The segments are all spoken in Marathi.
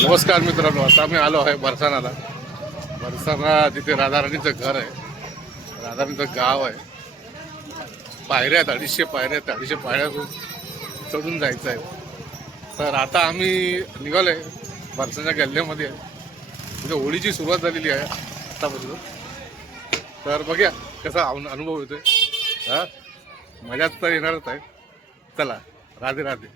नमस्कार मित्रांनो, आता आम्ही आलो आहे बरसाणाला. बरसाणा जिथे राधाराणीचं घर आहे, राधाराणीचं गाव आहे. पायऱ्या आहेत, 250 पायऱ्या आहेत. 250 पायऱ्या चढून जायचं आहे. तर आता आम्ही निघालोय बरसाच्या गल्ल्यामध्ये. तिथे होळीची सुरुवात झालेली आहे आतापासून. तर बघूया कसा अनुभव येतोय. हा, मजाच तर येणारच आहे. चला, राधे राधे.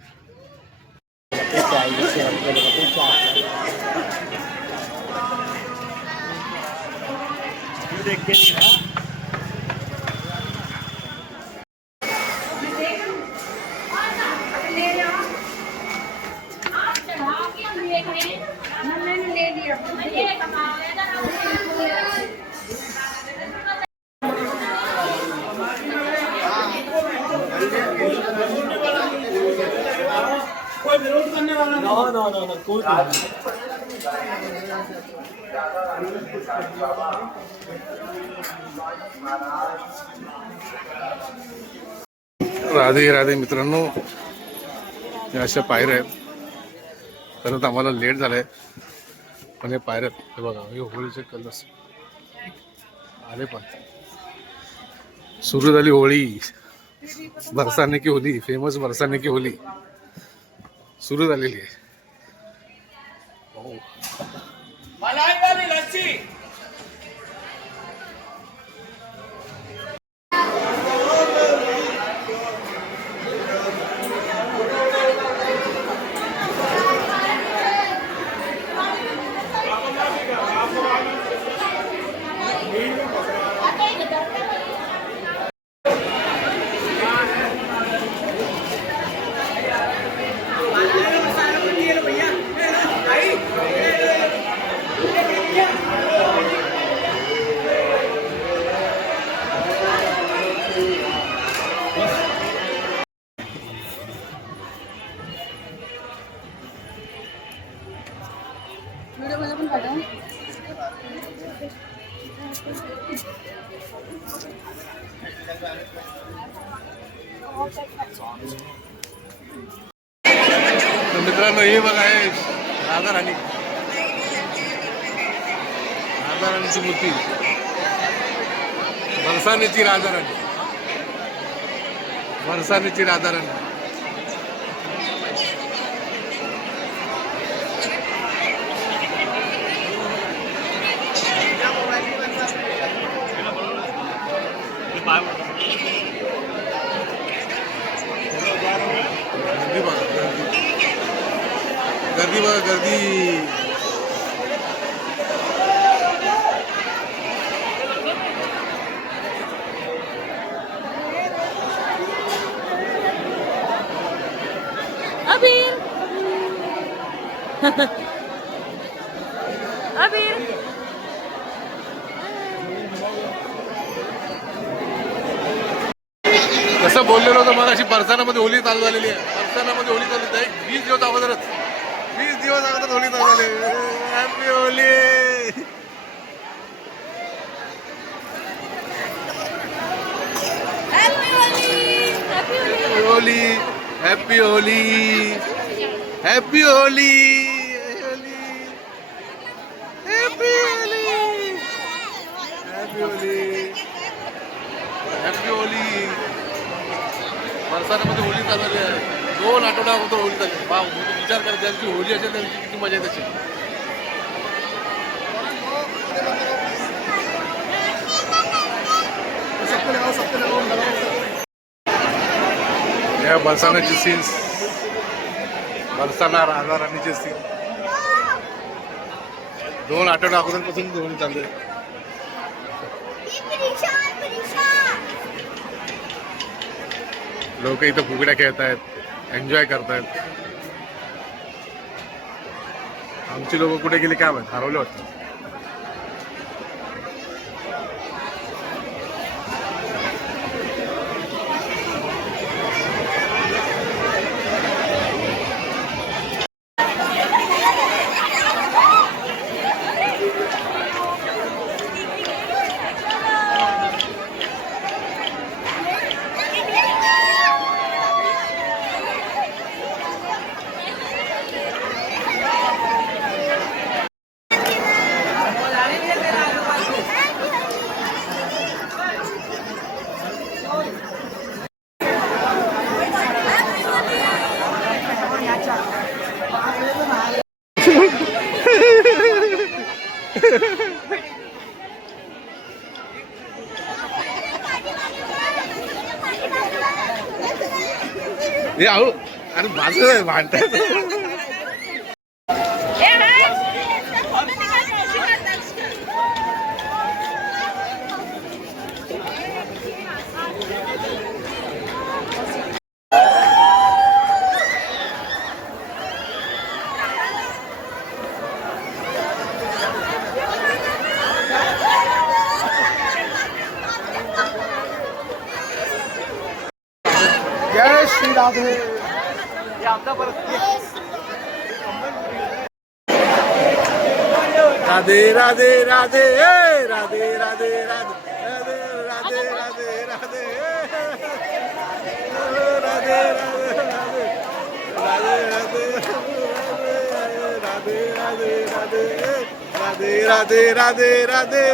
कोई विरोध करने वाला ना कोई राधे राधे मित्रांनो, या अशा पायऱ्या आहेत. परत आम्हाला लेट झालंय, पण हे पायऱ्यात हे बघा, हे होळीचे कलर्स आले. पण सुरू झाली होळी. बरसाने की होली, फेमस बरसाने की होली सुरू झालेली आहे. मलाई वाली लस्सी तर मित्रांनो, हे बघा आहे राधाराणी. राधाराणीची मूर्ती, बरसाण्याची राधाराणी, बरसाण्याची राधाराणी. गर्दी बघा, गर्दी बघा, गर्दी. अबीर अबीर कसं बोललेलं होतं मग, अशी बरसाणामध्ये होळी चालू झालेली आहे. बरसाणामध्ये होळी चालू आहे. 20 दिवस अगोदरच, 20 दिवस अगोदर होळी चालू झाली. Happy Holi. Holi, happy Holi, happy Holi, happy Holi, happy Holi, happy Holi. बरसाण्यामध्ये होळी चालू आहे. 2 आठवड्या अगोदर होळी चालली. विचार करा, ज्या दिवशी होळी असेल त्या दिवशी किती मजा येत असेल. या बरसाण्याची सीन्स, बरसाणा राधाराणीचे सीन 2 आठवड्या अगोदरपासून होळी चालू आहे. लोक इथं फुगड्या खेळत आहेत, एन्जॉय करतायत. आमची लोक कुठे गेली काय माहित, हरवले वाटतं. हे अहो अरे माझं भांडत जय श्री राधे राधे राधे राधे राधे राधे राधे राधे राधे राधे राधे राधे राधे राधे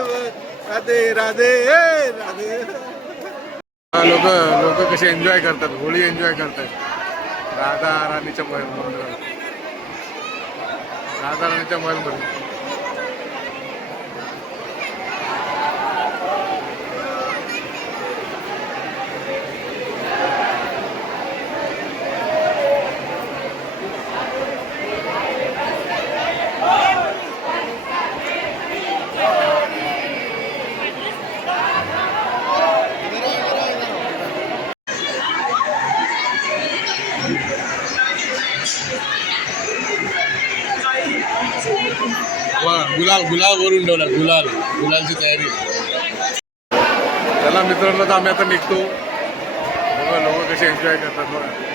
राधे राधे राधे लोक लोक कसे एन्जॉय करतात होळी एन्जॉय करतात राधा राणीच्या मंदिरात राधा राणीच्या महलमध्ये गुलाल गुलाल वरून ठेवला गुलालची तयारी चला मित्रांनो तर आम्ही आता निघतो बघा लोक कसे एन्जॉय करतात बघा